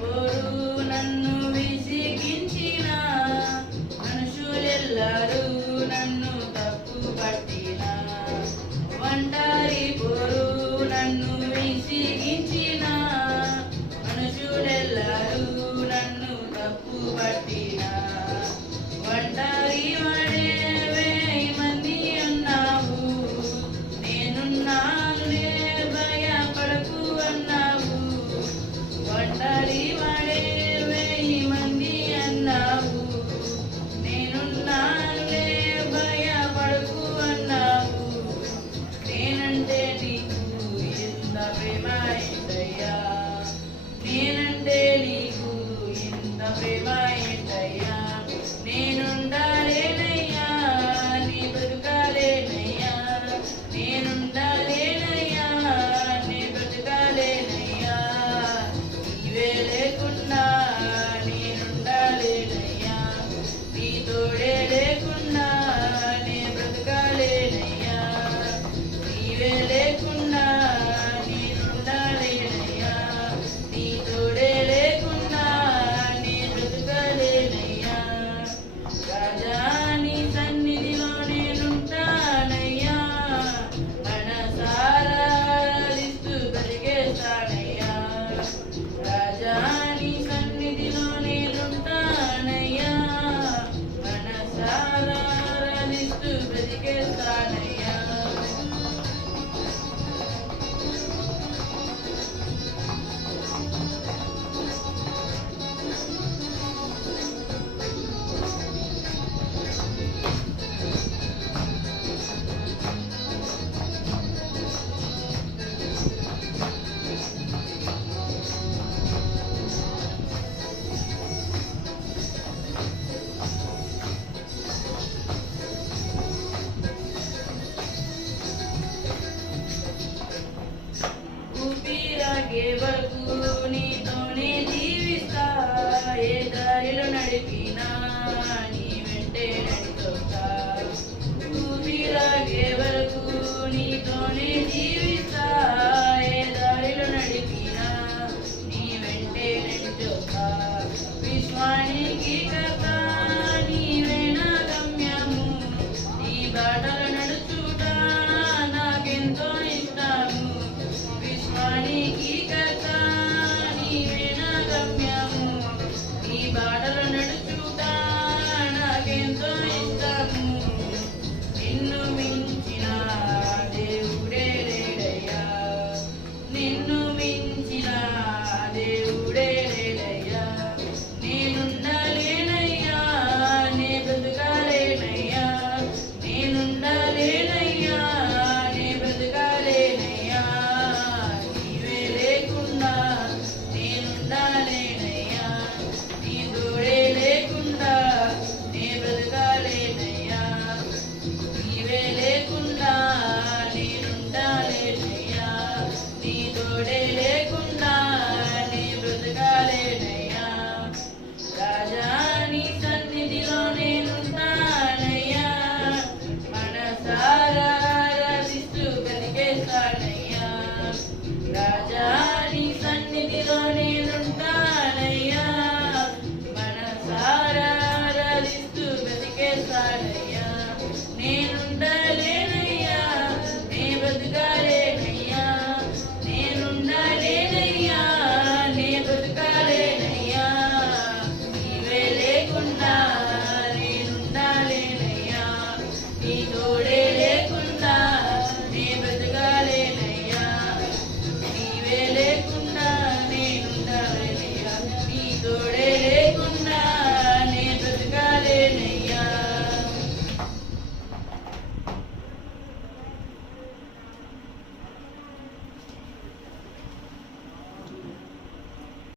bird Amen.